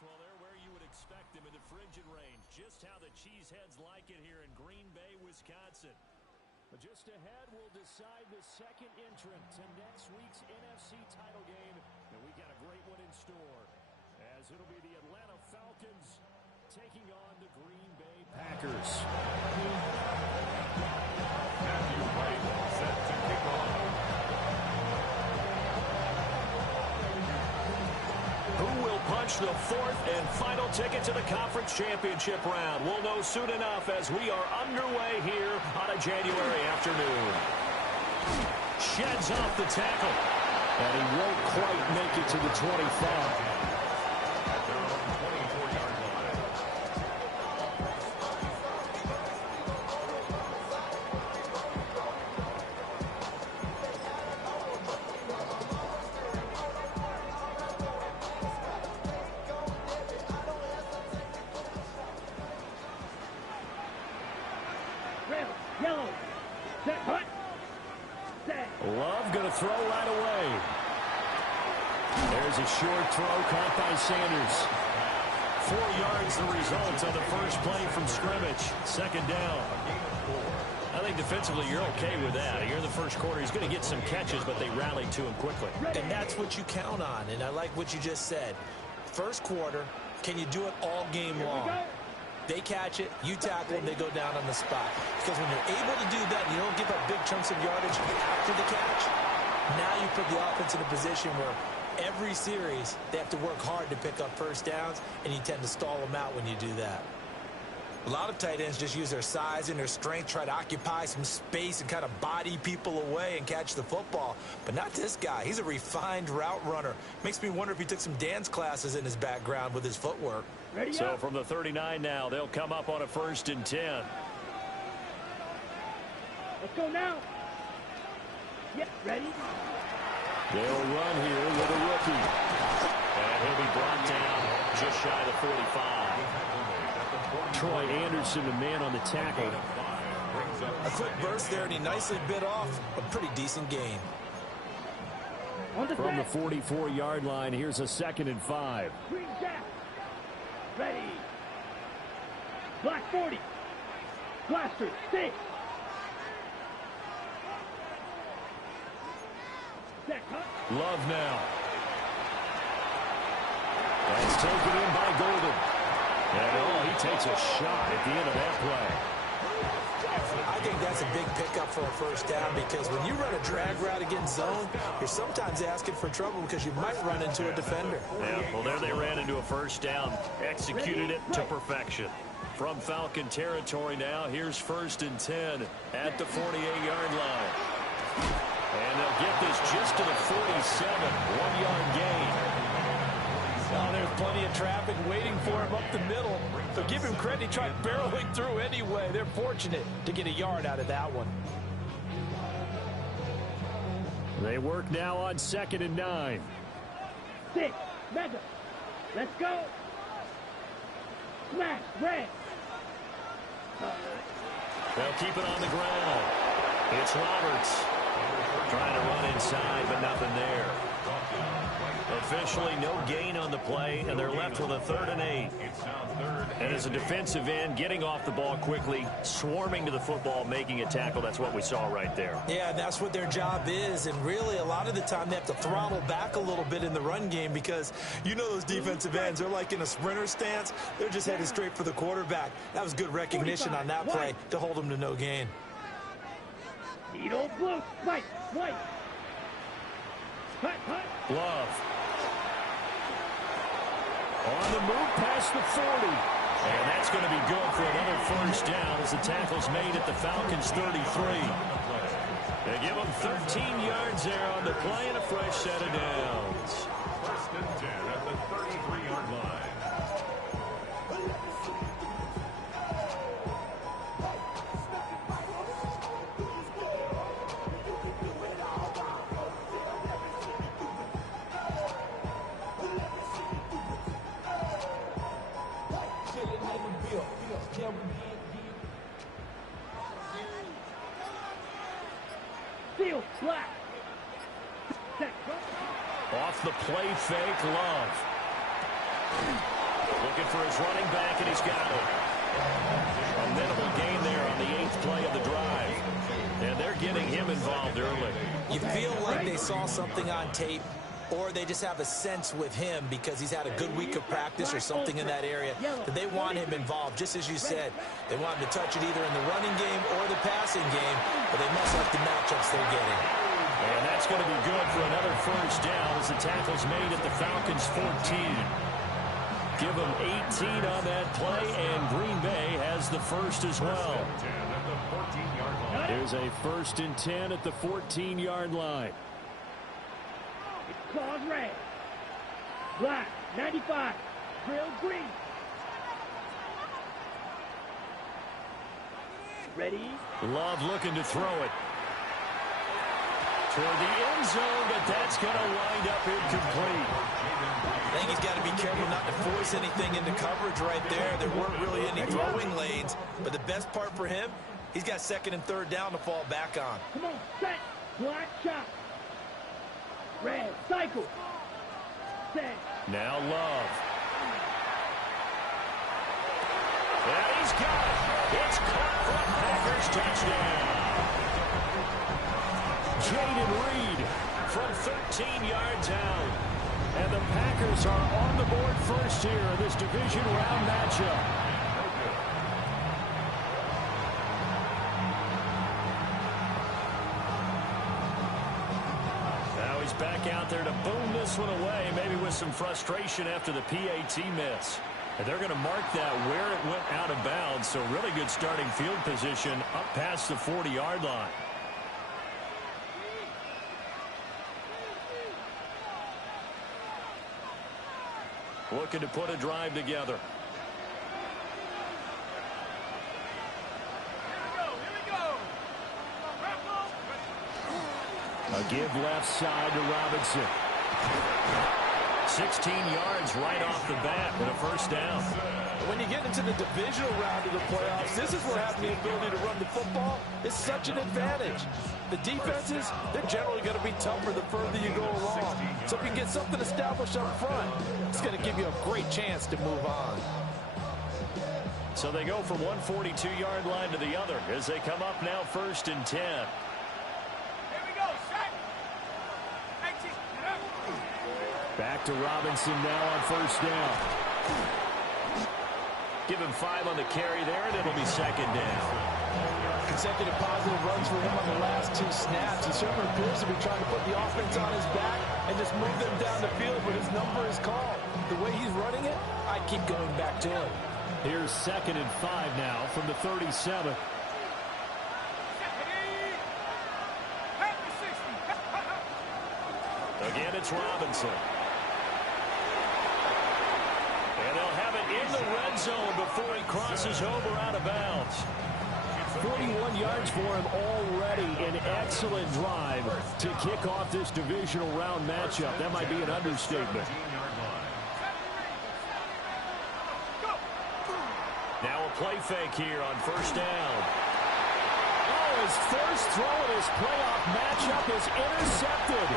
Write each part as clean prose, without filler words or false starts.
Well, they're where you would expect them in the frigid range. Just how the Cheeseheads like it here in Green Bay, Wisconsin. But just ahead, we'll decide the second entrant to next week's NFC title game. And we got a great one in store, as it'll be the Atlanta Falcons taking on the Green Bay Packers. Matthew White set to kick off. Who will punch the fourth and final ticket to the conference championship round? We'll know soon enough as we are underway here on a January afternoon. Sheds off the tackle, and he won't quite make it to the 25. At their own 24-yard line. Yellow. Set. Hut. Set. Love going to throw right away. There's a short throw caught by Sanders. 4 yards the result on the first play from scrimmage. Second down. I think defensively you're okay with that. Here in the first quarter, he's going to get some catches, but they rallied to him quickly. And that's what you count on, and I like what you just said. First quarter, can you do it all game long? They catch it, you tackle them, they go down on the spot. Because when you're able to do that and you don't give up big chunks of yardage after the catch, now you put the offense in a position where every series they have to work hard to pick up first downs, and you tend to stall them out when you do that. A lot of tight ends just use their size and their strength, try to occupy some space and kind of body people away and catch the football. But not this guy. He's a refined route runner. Makes me wonder if he took some dance classes in his background with his footwork. Ready So up. from the 39 now, they'll come up on a 1st and 10. Let's go now. Yep, ready. They'll run here with a rookie. And he'll be brought down just shy of the 45. Troy Anderson, the man on the tackle. A quick burst there, and he nicely bit off a pretty decent gain. On the From the set. 44-yard line, here's a 2nd and 5. Green jack. Ready. Black 40. Blaster 6. Set. Hut. Love now. That's taken in by Golden. And he takes a shot at the end of that play. I think that's a big pickup for a first down, because when you run a drag route against zone, you're sometimes asking for trouble because you might run into a defender. Yeah, well, there they ran into a first down. Executed it to perfection. From Falcon territory now, here's 1st and 10 at the 48-yard line. And they'll get this just to the 47. 1-yard gain. Oh, there's plenty of traffic waiting for him up the middle. So give him credit. He tried barreling through anyway. They're fortunate to get a yard out of that one. They work now on 2nd and 9. 6. Mega. Let's go. Smash. Red. They'll keep it on the ground. It's Roberts. Trying to run inside, but nothing there. Officially no gain on the play, and they're left with a 3rd and 8. And as a defensive end, getting off the ball quickly, swarming to the football, making a tackle, that's what we saw right there. Yeah, that's what their job is, and really a lot of the time they have to throttle back a little bit in the run game, because you know those defensive ends, they're like in a sprinter stance. They're just headed straight for the quarterback. That was good recognition on that play to hold them to no gain. Needle blue. White. White. Hut. Hut. Love. On the move past the 40. And that's going to be good for another first down as the tackle's made at the Falcons' 33. They give them 13 yards there on the play and a fresh set of downs. 1st and 10 at the 33-yard line. Steel. Black. Set. Off the play fake, Love. Looking for his running back, and he's got it. A minimal gain there on the 8th play of the drive. And they're getting him involved early. You feel like they saw something on tape, or they just have a sense with him because he's had a good week of practice or something in that area that they want him involved, just as you said. They want him to touch it either in the running game or the passing game, but they must like the matchups they're getting. And that's going to be good for another first down as the tackle's made at the Falcons' 14. Give them 18 on that play, and Green Bay has the first as well. Here's a 1st and 10 at the 14-yard line. Claws red. Black, 95. Drill green. Ready? Love looking to throw it toward the end zone, but that's going to wind up incomplete. I think he's got to be careful not to force anything into coverage right there. There weren't really any throwing lanes, but the best part for him, he's got 2nd and 3rd down to fall back on. Come on, set. Black shot. Red, cycle. Set. Now Love. And he's got it. It's caught for a Packers touchdown. Jaden Reed from 13 yards out. And the Packers are on the board first here in this division round matchup. Now he's back out there to boom this one away, maybe with some frustration after the PAT miss. And they're going to mark that where it went out of bounds, so really good starting field position up past the 40-yard line. Looking to put a drive together. A give left side to Robinson. 16 yards right off the bat and a first down. When you get into the divisional round of the playoffs, this is where having the ability to run the football is such an advantage. The defenses, they're generally going to be tougher the further you go along. So if you can get something established up front, it's going to give you a great chance to move on. So they go from one 42-yard line to the other as they come up now 1st and 10. Back to Robinson now on 1st down. Give him 5 on the carry there, and it'll be 2nd down. Consecutive positive runs for him on the last 2 snaps. He certainly appears to be trying to put the offense on his back and just move them down the field, but his number is called. The way he's running it, I keep going back to him. Here's 2nd and 5 now from the 37. Again, it's Robinson. And they'll have it in the red zone before he crosses over out of bounds. 41 yards for him already. An excellent drive to kick off this divisional round matchup. That might be an understatement. Now a play fake here on 1st down. Oh, his first throw in his playoff matchup is intercepted.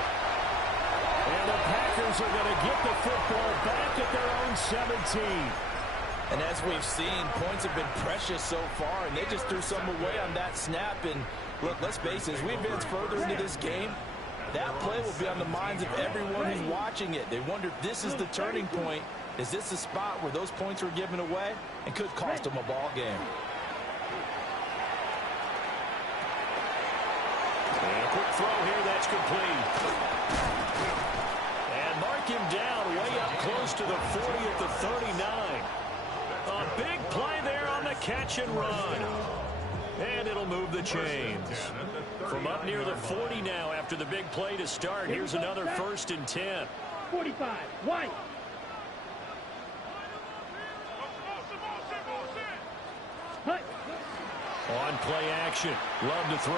And the Packers are going to get the football back at their own 17. And as we've seen, points have been precious so far, and they just threw some away on that snap. And look, let's face it, as we advance further into this game, that play will be on the minds of everyone who's watching it. They wonder if this is the turning point. Is this the spot where those points were given away and could cost them a ball game? And a quick throw here, that's complete. And mark him down way up close to the 40 at the 39. A big play there on the catch and run. And it'll move the chains. From up near the 40 now after the big play to start. Here's another 1st and 10. 45, White. On play action. Love to throw.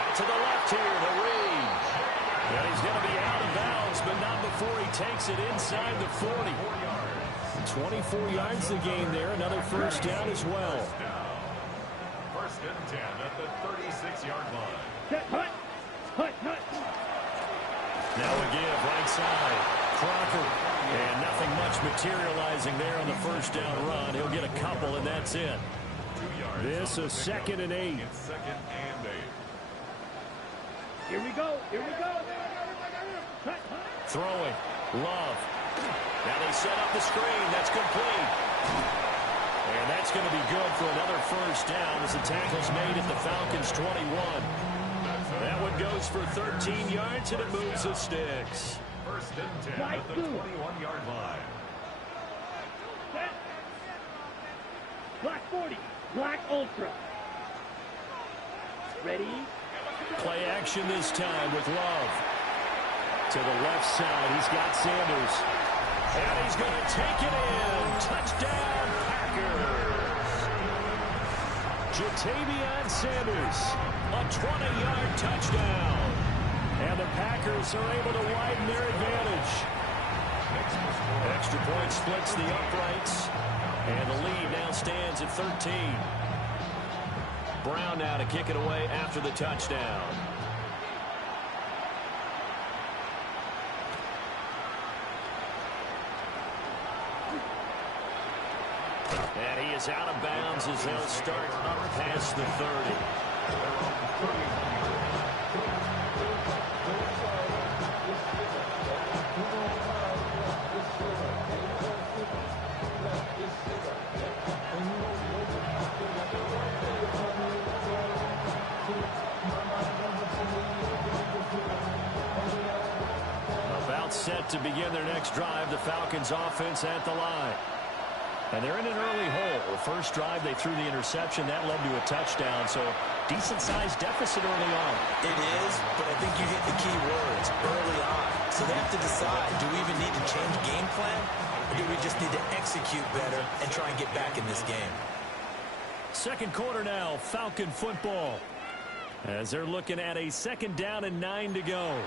Out to the left here to Reed. And he's going to be out of bounds, but not before he takes it inside the 40. 24 yards the gain there. Another first down as well. 1st and 10 at the 36-yard line. Hut. Now a give right side. Crocker. And nothing much materializing there on the first down run. He'll get a couple, and that's it. 2 yards. This is 2nd and 8. It's 2nd and 8. Here we go. Here we go. Throwing. Love. Now they set up the screen. That's complete. And that's going to be good for another first down as the tackle's made at the Falcons' 21. That one goes for 13 yards, and it moves the sticks. 1st and 10 at the 21-yard line. Black 40. Black Ultra. Ready? Play action this time with Love. To the left side, he's got Sanders. And he's going to take it in. Touchdown, Packers. Jatavion Sanders, a 20-yard touchdown. And the Packers are able to widen their advantage. Extra point splits the uprights. And the lead now stands at 13. Brown now to kick it away after the touchdown. And he is out of bounds as they'll start up past the 30. About set to begin their next drive, the Falcons offense at the line. And they're in an early hole. The first drive, they threw the interception. That led to a touchdown, so decent-sized deficit early on. It is, but I think you hit the key words, early on. So they have to decide, do we even need to change game plan, or do we just need to execute better and try and get back in this game? Second quarter now, Falcon football. As they're looking at a 2nd down and 9 to go.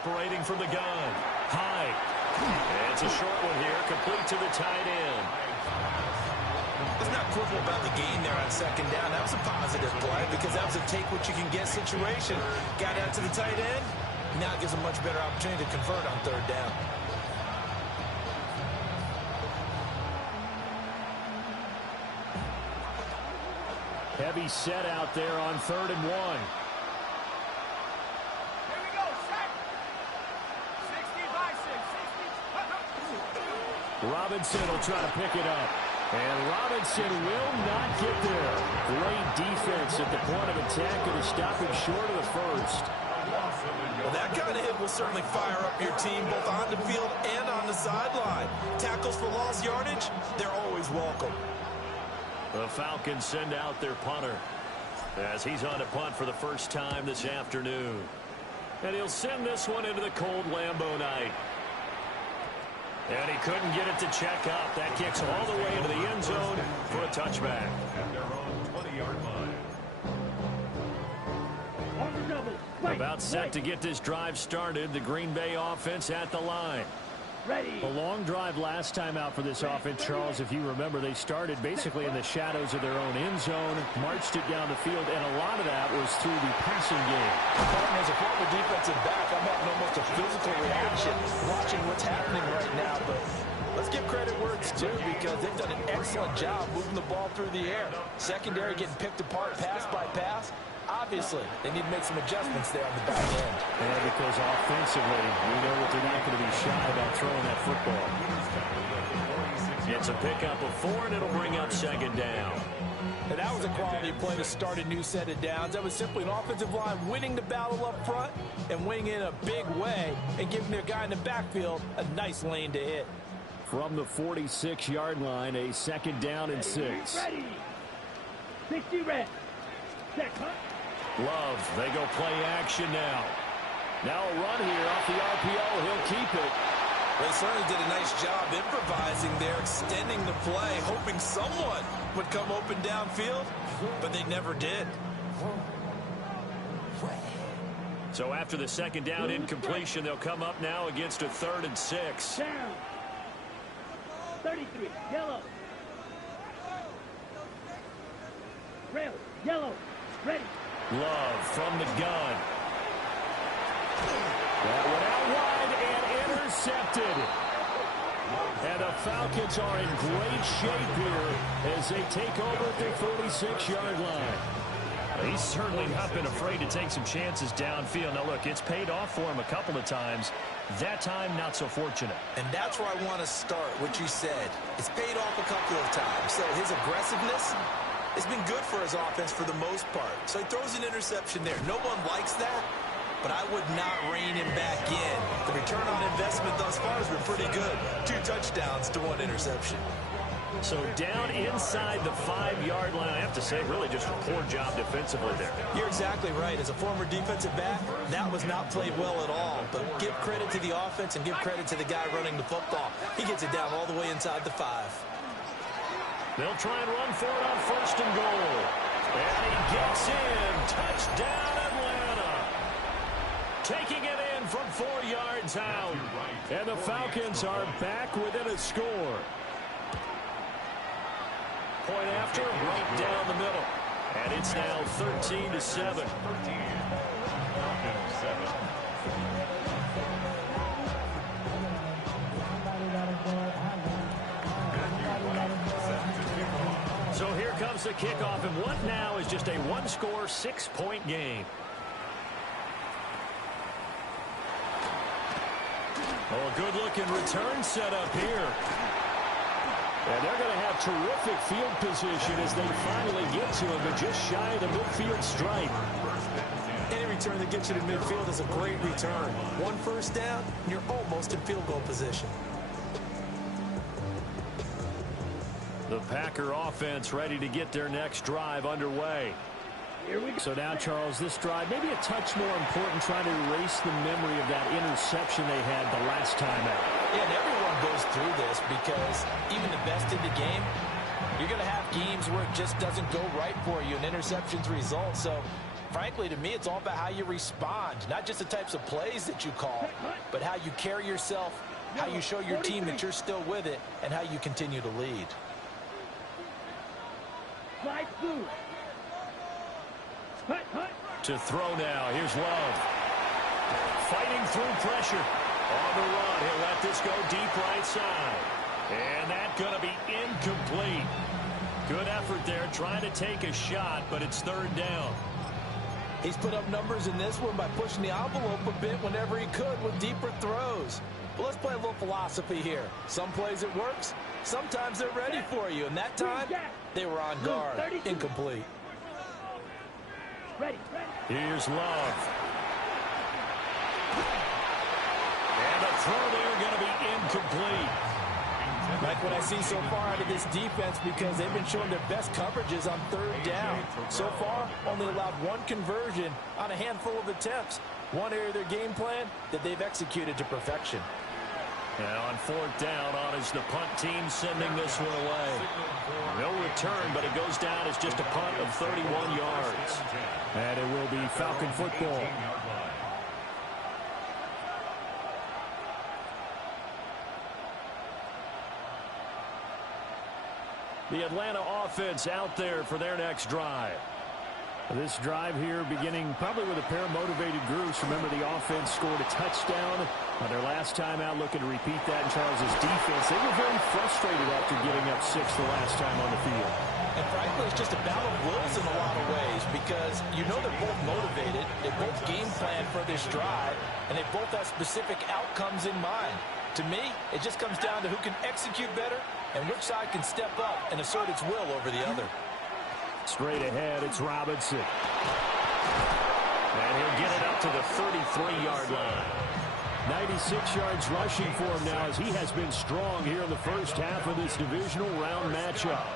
Operating from the gun. High. And it's a short one here, complete to the tight end. Let's not quibble about the gain there on 2nd down. That was a positive play because that was a take-what-you-can-get situation. Got out to the tight end. Now it gives a much better opportunity to convert on 3rd down. Heavy set out there on 3rd and 1. Robinson will try to pick it up. And Robinson will not get there. Great defense at the point of attack and to stop him short of the first. Well, that kind of hit will certainly fire up your team both on the field and on the sideline. Tackles for lost yardage, they're always welcome. The Falcons send out their punter as he's on to punt for the first time this afternoon. And he'll send this one into the cold Lambeau night. And he couldn't get it to check up. That kicks all the way into the end zone for a touchback. At their own 20-yard line. About set to get this drive started. The Green Bay offense at the line. Ready. A long drive last time out for this offense, Charles. If you remember, they started basically in the shadows of their own end zone, marched it down the field, and a lot of that was through the passing game. As a former defensive back, I'm having almost a physical reaction watching what's happening right now. But let's give credit where it's due because they've done an excellent job moving the ball through the air. Secondary getting picked apart pass by pass. Obviously, they need to make some adjustments there on the back end. Yeah, because offensively, we know that they're not going to be shy about throwing that football. It's a pickup of 4, and it'll bring up 2nd down. And that was a quality play to start a new set of downs. That was simply an offensive line winning the battle up front and winning in a big way and giving their guy in the backfield a nice lane to hit. From the 46-yard line, a 2nd down and 6. Ready. 60 red. Set. Love, they go play action now. Now a run here off the RPO. He'll keep it. They certainly did a nice job improvising there, extending the play, hoping someone would come open downfield, but they never did. So after the second down incompletion, they'll come up now against a 3rd and 6. Down. 33, yellow. Rail, yellow, ready. Love from the gun. That went out wide and intercepted. And the Falcons are in great shape here as they take over at their 46-yard line. He's certainly not been afraid to take some chances downfield. Now, look, it's paid off for him a couple of times. That time, not so fortunate. And that's where I want to start, what you said. It's paid off a couple of times. So his aggressiveness has been good for his offense for the most part. So he throws an interception there. No one likes that, but I would not rein him back in. The return on investment thus far has been pretty good. 2 touchdowns to 1 interception. So down inside the 5-yard line, I have to say, really just a poor job defensively there. You're exactly right. As a former defensive back, that was not played well at all. But give credit to the offense and give credit to the guy running the football. He gets it down all the way inside the 5. They'll try and run for it on 1st and goal. And he gets in. Touchdown, Atlanta. Taking it in from 4 yards out. And the Falcons are back within a score. Point after, right down the middle. And it's now 13-7. So here comes the kickoff, and what now is just a 1-score, 6-point game. Oh, a good-looking return set up here. And they're going to have terrific field position as they finally get to him, but just shy of the midfield stripe. Any return that gets you to midfield is a great return. 1 first down, and you're almost in field goal position. The Packer offense ready to get their next drive underway. Here we go. So now, Charles, this drive maybe a touch more important, trying to erase the memory of that interception they had the last time out. Yeah, and everyone goes through this because even the best in the game, you're going to have games where it just doesn't go right for you, and interceptions result. So, frankly, to me, it's all about how you respond, not just the types of plays that you call, but how you carry yourself, how you show your team that you're still with it, and how you continue to lead. Slide through. Hut, hut. To throw now. Here's Love. Fighting through pressure. On the run. He'll let this go deep right side. And that's going to be incomplete. Good effort there trying to take a shot, but it's 3rd down. He's put up numbers in this one by pushing the envelope a bit whenever he could with deeper throws. But let's play a little philosophy here. Some plays it works. Sometimes they're ready for you. And that time, they were on guard. Incomplete. Ready. Here's Love. And the throw there going to be incomplete. Like what I see so far out of this defense, because they've been showing their best coverages on 3rd down. So far, only allowed 1 conversion on a handful of attempts. One area of their game plan that they've executed to perfection. Now on 4th down, on is the punt team sending this one away. No return, but it goes down as just a punt of 31 yards. And it will be Falcon football. The Atlanta offense out there for their next drive. This drive here beginning probably with a pair of motivated groups. Remember, the offense scored a touchdown on their last time out, looking to repeat that in Charles's defense. They were very frustrated after giving up 6 the last time on the field. And frankly, it's just a battle of wills in a lot of ways, because you know they're both motivated, they both game plan for this drive, and they both have specific outcomes in mind. To me, it just comes down to who can execute better and which side can step up and assert its will over the other. Straight ahead, it's Robinson. And he'll get it up to the 33-yard line. 96 yards rushing for him now, as he has been strong here in the first half of this divisional round matchup.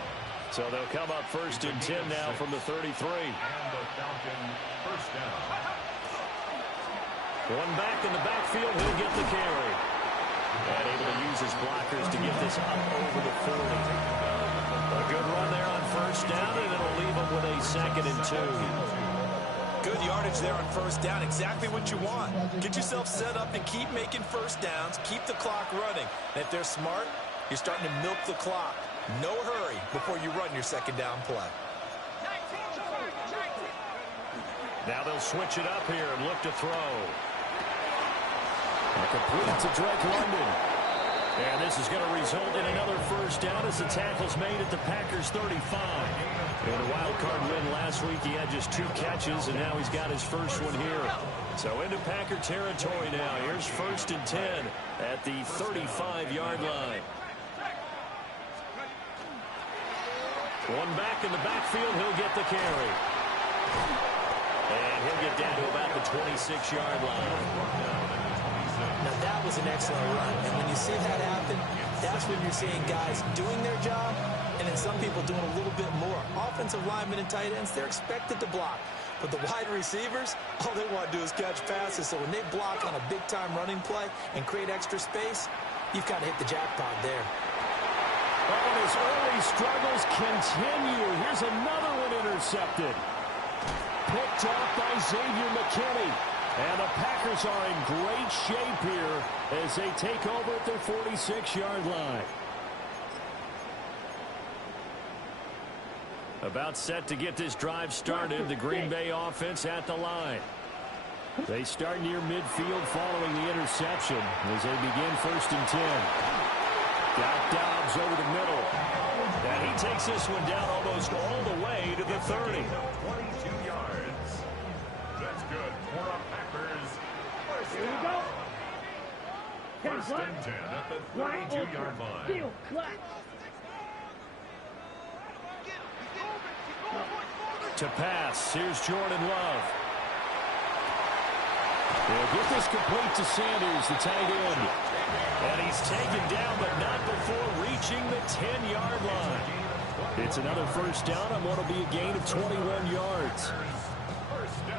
So they'll come up 1st and 10 now from the 33. And the Falcon first down. One back in the backfield, he'll get the carry. And able to use his blockers to get this up over the 40. A good run there on first down, and it'll leave him with a 2nd and 2. Good yardage there on first down. Exactly what you want. Get yourself set up and keep making first downs. Keep the clock running. And if they're smart, you're starting to milk the clock. No hurry before you run your 2nd down play. Now they'll switch it up here and look to throw. Complete to Drake London. And this is going to result in another first down as the tackle's made at the Packers 35. In a wild card win last week, he had just 2 catches, and now he's got his first one here. So into Packer territory now. Here's 1st and 10 at the 35-yard line. One back in the backfield, he'll get the carry. And he'll get down to about the 26-yard line. Now, that was an excellent run. And when you see that happen, that's when you're seeing guys doing their job and then some people doing a little bit more. Offensive linemen and tight ends, they're expected to block. But the wide receivers, all they want to do is catch passes. So when they block on a big-time running play and create extra space, you've got to hit the jackpot there. Oh, and his early struggles continue. Here's another one intercepted. Picked off by Xavier McKinney. And the Packers are in great shape here as they take over at their 46-yard line. About set to get this drive started, the Green Bay offense at the line. They start near midfield following the interception as they begin 1st and 10. Got Dobbs over the middle. And he takes this one down almost all the way to the 30. 22 yards. That's good for a Packers first down. First and 10 at the 32-yard line. Deal, clutch. To pass, here's Jordan Love. They'll get this complete to Sanders, the tight end. And he's taken down, but not before reaching the 10-yard line. It's another first down on what will be a gain of 21 yards.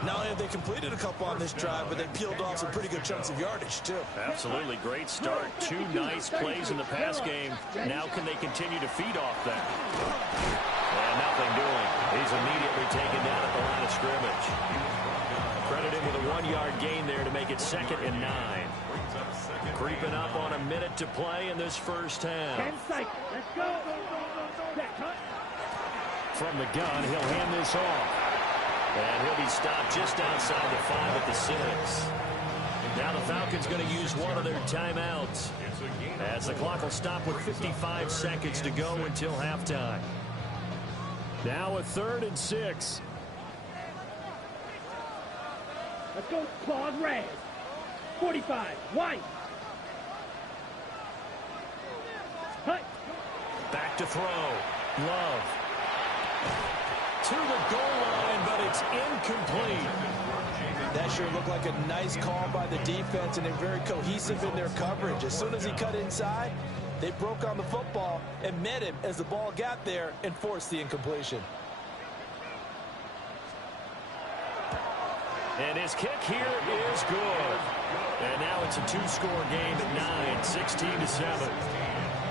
Not only have they completed a couple on this drive, but they peeled off some pretty good chunks of yardage, too. Absolutely. Great start. 2 nice plays in the pass game. Now can they continue to feed off that? And nothing doing. He's immediately taken down at the line of scrimmage. Credit him with a 1-yard gain there to make it 2nd and 9. Creeping up on a minute to play in this first half. 10 seconds. Let's go. From the gun, he'll hand this off. And he'll be stopped just outside the 5 at the 6. Now the Falcons going to use one of their timeouts as the clock will stop with 55 seconds to go until halftime. Now a 3rd and 6. Let's go, Claude Red. 45, White. Hut. Back to throw. Love. To the goal line, but it's incomplete. That sure looked like a nice call by the defense, and they're very cohesive in their coverage. As soon as he cut inside, they broke on the football and met him as the ball got there and forced the incompletion. And his kick here is good. And now it's a 2-score game at 9, 16-7.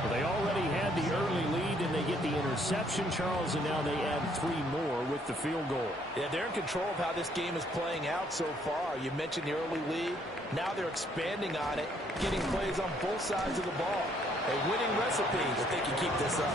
Well, they already had the early lead, and they get the interception, Charles, and now they add 3 more with the field goal. Yeah, they're in control of how this game is playing out so far. You mentioned the early lead. Now they're expanding on it, getting plays on both sides of the ball. A winning recipe if they can keep this up.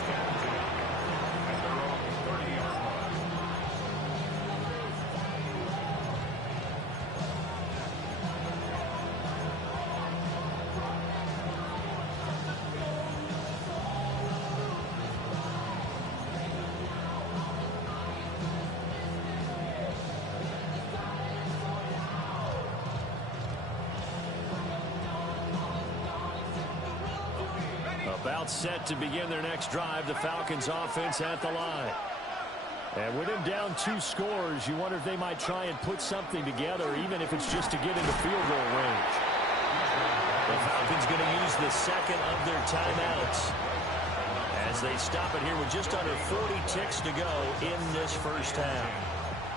About set to begin their next drive, the Falcons offense at the line. And with him down 2 scores, you wonder if they might try and put something together, even if it's just to get into field goal range. The Falcons going to use the 2nd of their timeouts as they stop it here with just under 40 ticks to go in this first half.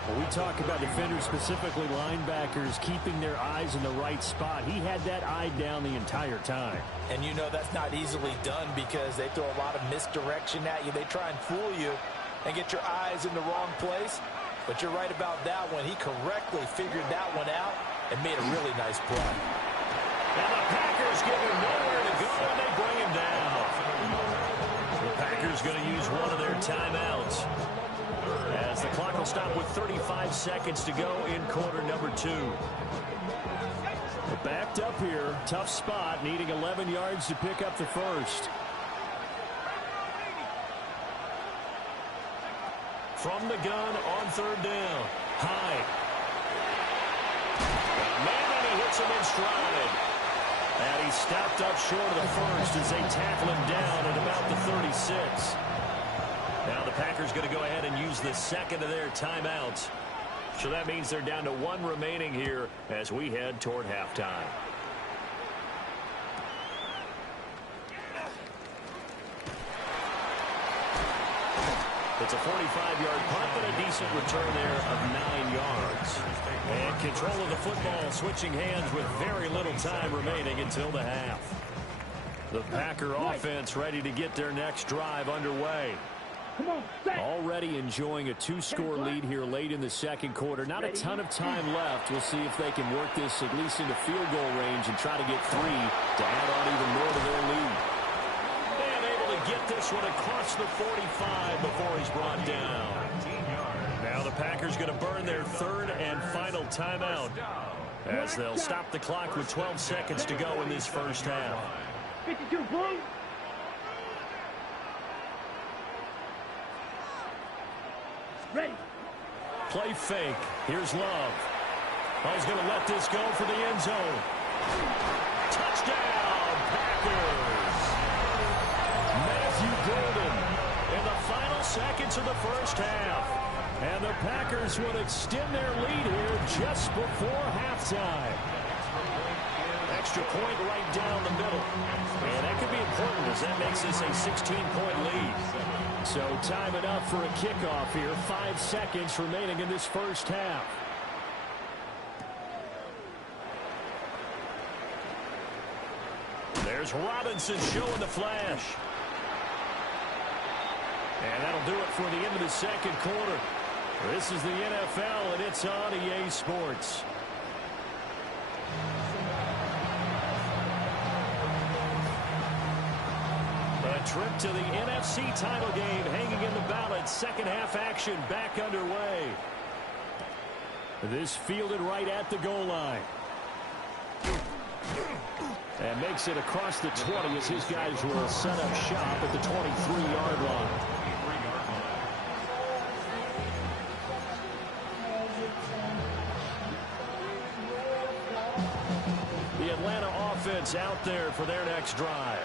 Well, we talk about defenders, specifically linebackers, keeping their eyes in the right spot. He had that eye down the entire time. And you know that's not easily done because they throw a lot of misdirection at you. They try and fool you and get your eyes in the wrong place. But you're right about that one. He correctly figured that one out and made a really nice play. And the Packers give him nowhere to go, and they bring him down. The Packers going to use one of their timeouts, as the clock will stop with 35 seconds to go in quarter number 2. Backed up here, tough spot, needing 11 yards to pick up the first. From the gun on third down. High. Man, and he hits him in stride. And he's stopped up short of the first as they tackle him down at about the 36. Now the Packers going to go ahead and use the second of their timeouts. So that means they're down to 1 remaining here as we head toward halftime. It's a 45-yard punt, but a decent return there of 9 yards. And control of the football switching hands with very little time remaining until the half. The Packer offense ready to get their next drive underway. Already enjoying a 2-score lead here late in the second quarter. Not a ton of time left. We'll see if they can work this at least into field goal range and try to get 3 to add on even more to their lead. And able to get this one across the 45 before he's brought down. Now the Packers going to burn their third and final timeout as they'll stop the clock with 12 seconds to go in this first half. 52 blue. Ready. Play fake. Here's Love. Oh, he's going to let this go for the end zone. Touchdown, Packers. Matthew Golden in the final seconds of the first half. And the Packers will extend their lead here just before halftime. Extra point right down the middle. And that could be important as that makes this a 16-point lead. So time enough for a kickoff here. 5 seconds remaining in this first half. There's Robinson showing the flash. And that'll do it for the end of the second quarter. This is the NFL, and it's on EA Sports. A trip to the NFC title game hanging in the balance. Second half action back underway. This fielded right at the goal line. And makes it across the 20 as his guys will set up shop at the 23-yard line. The Atlanta offense out there for their next drive.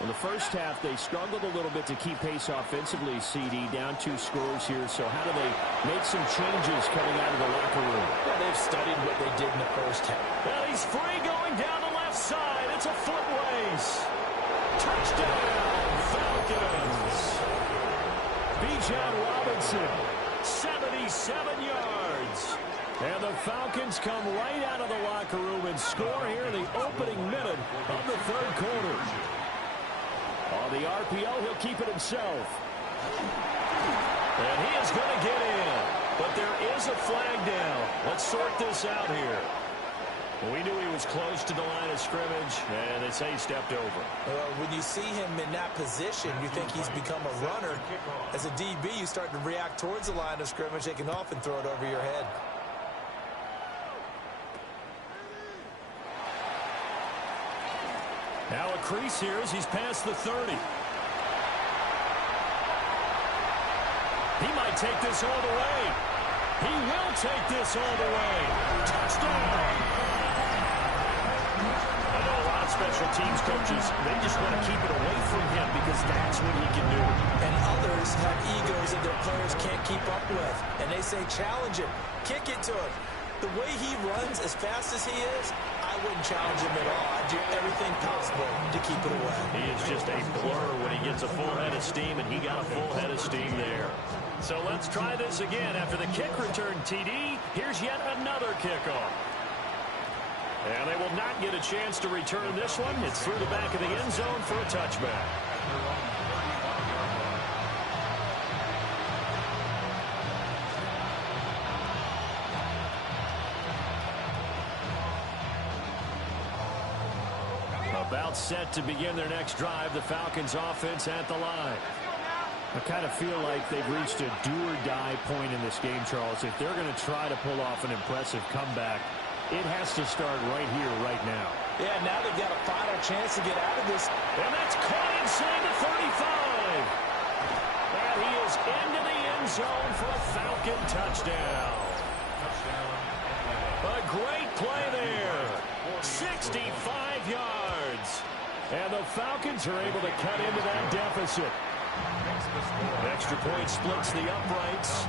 In the first half, they struggled a little bit to keep pace offensively, CD, down 2 scores here. So how do they make some changes coming out of the locker room? Well, they've studied what they did in the first half. And he's free going down the left side. It's a foot race. Touchdown, Falcons. Bijan Robinson. 77 yards. And the Falcons come right out of the locker room and score here in the opening minute of the third quarter. On the RPO, he'll keep it himself. And he is going to get in. But there is a flag down. Let's sort this out here. We knew he was close to the line of scrimmage, and they say he stepped over. When you see him in that position, you think he's become a runner. As a DB, you start to react towards the line of scrimmage. They can often throw it over your head. Now a crease here as he's past the 30. He might take this all the way. He will take this all the way. Touchdown! I know a lot of special teams coaches, they just want to keep it away from him because that's what he can do. And others have egos that their players can't keep up with. And they say, challenge him. Kick it to him. The way he runs as fast as he is, I wouldn't challenge him at all. I'd do everything possible to keep it away. He is just a blur when he gets a full head of steam, and he got a full head of steam there. So let's try this again. After the kick return TD, here's yet another kickoff. And they will not get a chance to return this one. It's through the back of the end zone for a touchback. About set to begin their next drive, the Falcons offense at the line. I kind of feel like they've reached a do-or-die point in this game, Charles. If they're going to try to pull off an impressive comeback, it has to start right here, right now. Yeah, now they've got a final chance to get out of this. And that's caught inside the 35. And he is into the end zone for a Falcon touchdown. A great play there. 65 yards. And the Falcons are able to cut into that deficit. Extra point splits the uprights.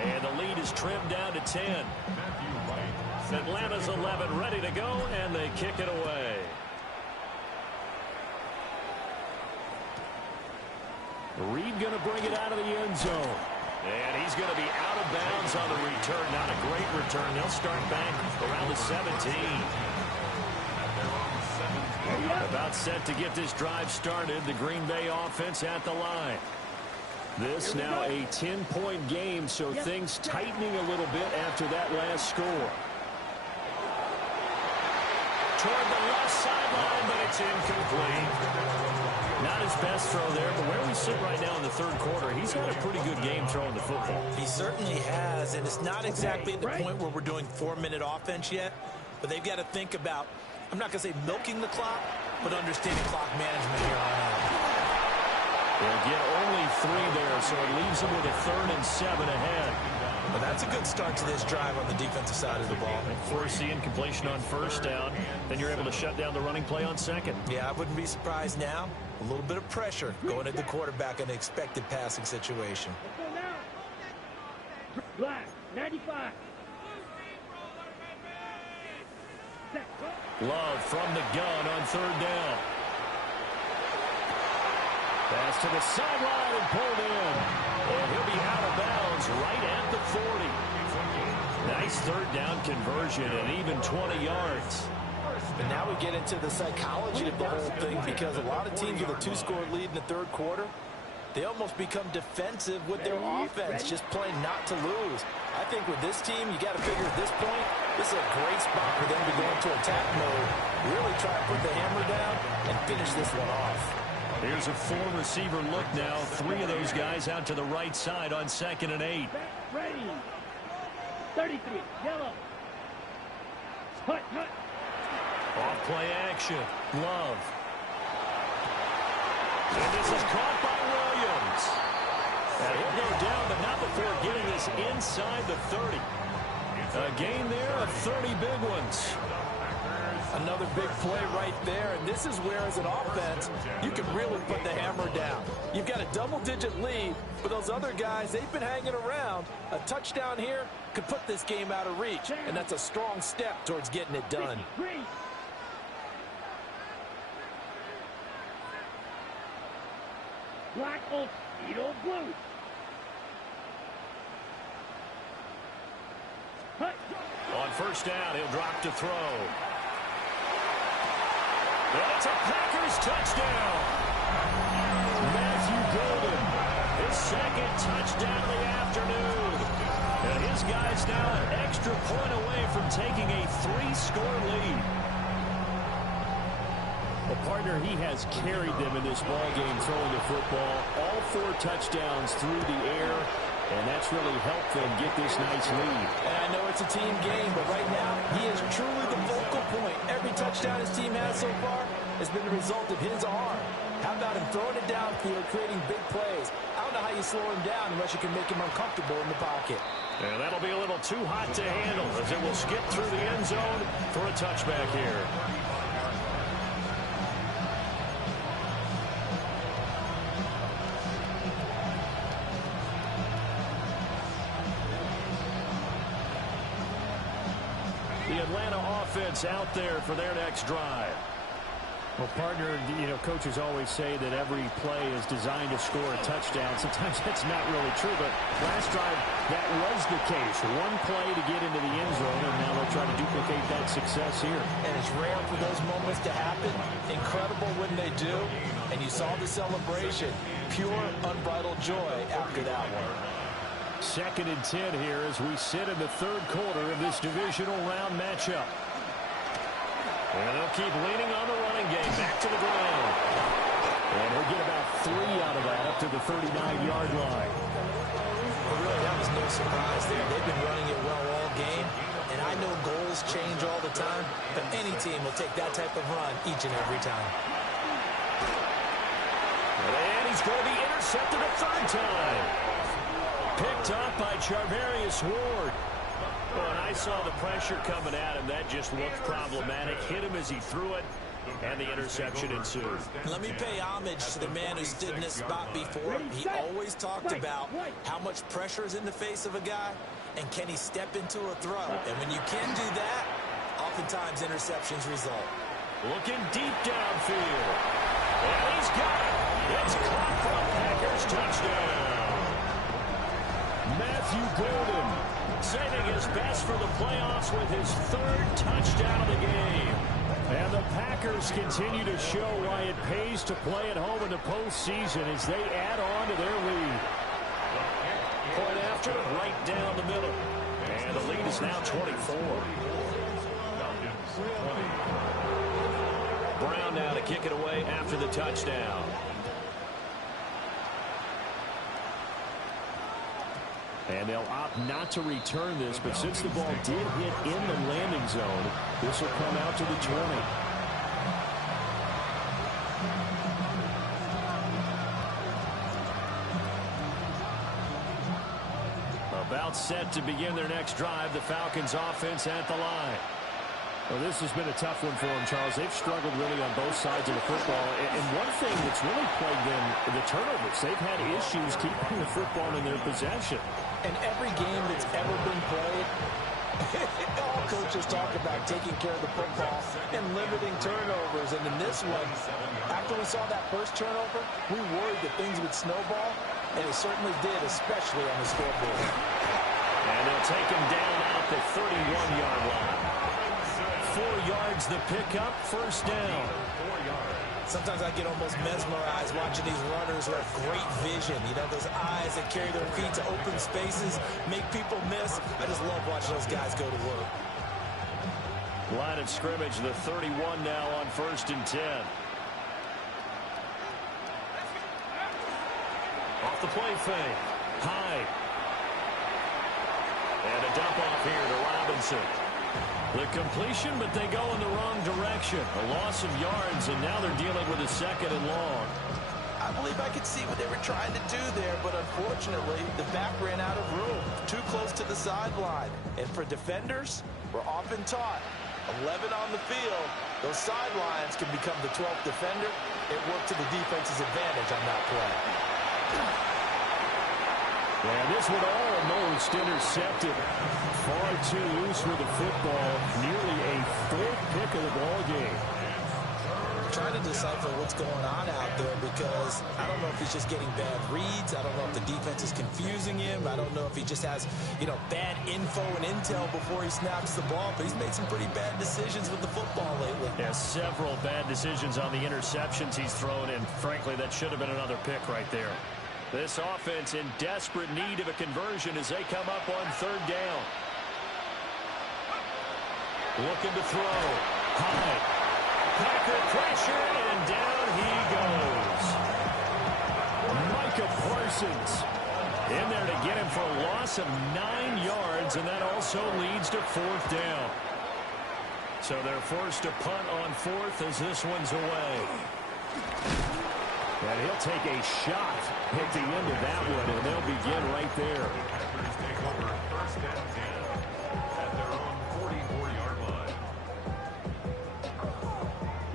And the lead is trimmed down to 10. Atlanta's 11 ready to go, and they kick it away. Reed going to bring it out of the end zone. And he's going to be out of bounds on the return. Not a great return. They'll start back around the 17. About set to get this drive started. The Green Bay offense at the line. This now a 10-point game, so things tightening a little bit after that last score. Toward the left sideline, but it's incomplete. Not his best throw there, but where we sit right now in the third quarter, he's had a pretty good game throwing the football. He certainly has, and it's not exactly at the point where we're doing 4-minute offense yet, but they've got to think about, I'm not going to say milking the clock, but understanding clock management here on out. They'll get only 3 there, so it leaves them with a 3rd and 7 ahead. But that's a good start to this drive on the defensive side of the ball. Force the incompletion on first down, then you're able to shut down the running play on second. Yeah, I wouldn't be surprised now. A little bit of pressure going at the quarterback in an expected passing situation. Black, 95. Love from the gun on 3rd down. Pass to the sideline and pulled in. And he'll be out of bounds right at the 40. Nice 3rd down conversion and even 20 yards. And now we get into the psychology of the whole thing, because a lot of teams with a 2-score lead in the third quarter, they almost become defensive with their offense, just playing not to lose. I think with this team, you got to figure at this point, this is a great spot for them to go into attack mode, really try to put the hammer down and finish this one off. Here's a 4-receiver look now. 3 of those guys out to the right side on 2nd and 8. Ready. 33, yellow. Hut, hut. Off play action. Love. And this is caught by Williams. And he'll go down, but not before getting this inside the 30. A gain there of 30 big ones. Another big play right there, and this is where, as an offense, you can really put the hammer down. You've got a double-digit lead, but those other guys, they've been hanging around. A touchdown here could put this game out of reach, and that's a strong step towards getting it done. Black on Speedo Blue. On first down, he'll drop to throw. That's a Packers touchdown. Matthew Golden, his 2nd touchdown of the afternoon. And his guy's now an extra point away from taking a 3-score lead. Well, partner, he has carried them in this ball game throwing the football. All 4 touchdowns through the air, and that's really helped them get this nice lead. And I know it's a team game, but right now, he is truly the focal point. Every touchdown his team has so far has been the result of his arm. How about him throwing it downfield, creating big plays? I don't know how you slow him down unless you can make him uncomfortable in the pocket. And that'll be a little too hot to handle, as it will skip through the end zone for a touchback here. offense out there for their next drive. Well, partner, coaches always say that every play is designed to score a touchdown. Sometimes that's not really true, but last drive, that was the case. One play to get into the end zone, and now they'll try to duplicate that success here. And it's rare for those moments to happen. Incredible when they do. And you saw the celebration. Pure, unbridled joy after that one. 2nd and 10 here as we sit in the third quarter of this divisional round matchup. And they'll keep leaning on the running game. Back to the ground. And he'll get about 3 out of that up to the 39-yard line. Well, really, that was no surprise there. They've been running it well all game. And I know goals change all the time, but any team will take that type of run each and every time. And he's going to be intercepted a 3rd time. Picked up by Charvarius Ward. Well, and I saw the pressure coming at him. That just looked problematic. Hit him as he threw it, and the interception ensued. Let me pay homage to the man who stood in this spot before. He always talked about how much pressure is in the face of a guy, and can he step into a throw. And when you can do that, oftentimes interceptions result. Looking deep downfield. And he's got it. It's caught for a Packers touchdown. Matthew Golden saving his best for the playoffs with his 3rd touchdown of the game. And the Packers continue to show why it pays to play at home in the postseason as they add on to their lead. Point after, right down the middle. And the lead is now 24. Brown now to kick it away after the touchdown. And they'll opt not to return this, but since the ball did hit in the landing zone, this will come out to the 20. About set to begin their next drive, the Falcons offense at the line. Well, this has been a tough one for them, Charles. They've struggled really on both sides of the football. And one thing that's really plagued them, the turnovers. They've had issues keeping the football in their possession. And every game that's ever been played, all coaches talk about taking care of the football and limiting turnovers. And in this one, after we saw that first turnover, we worried that things would snowball, and it certainly did, especially on the scoreboard. And they'll take him down at the 31-yard line. 4 yards the pickup, 1st down. Sometimes I get almost mesmerized watching these runners who have great vision. You know, those eyes that carry their feet to open spaces, make people miss. I just love watching those guys go to work. Line of scrimmage, the 31 now on 1st and 10. Off the play fake. Hyde. And a dump off here to Robinson. The completion, but they go in the wrong direction. A loss of yards, and now they're dealing with a 2nd and long. I believe I could see what they were trying to do there, but unfortunately, the back ran out of room. Too close to the sideline. And for defenders, we're often taught, 11 on the field, those sidelines can become the 12th defender. It worked to the defense's advantage on that play. And this one almost intercepted. Far too loose with the football. Nearly a 4th pick of the ball game. Trying to decipher what's going on out there because I don't know if he's just getting bad reads. I don't know if the defense is confusing him. I don't know if he just has, bad info and intel before he snaps the ball. But he's made some pretty bad decisions with the football lately. Yeah, several bad decisions on the interceptions he's thrown, and frankly, that should have been another pick right there. This offense in desperate need of a conversion as they come up on 3rd down. Looking to throw. High. Packer pressure, and down he goes. Micah Parsons in there to get him for a loss of 9 yards, and that also leads to 4th down. So they're forced to punt on 4th as this one's away. And he'll take a shot at the end of that one, and they'll begin right there. Packers take over 1st and 10 at their own 44-yard line.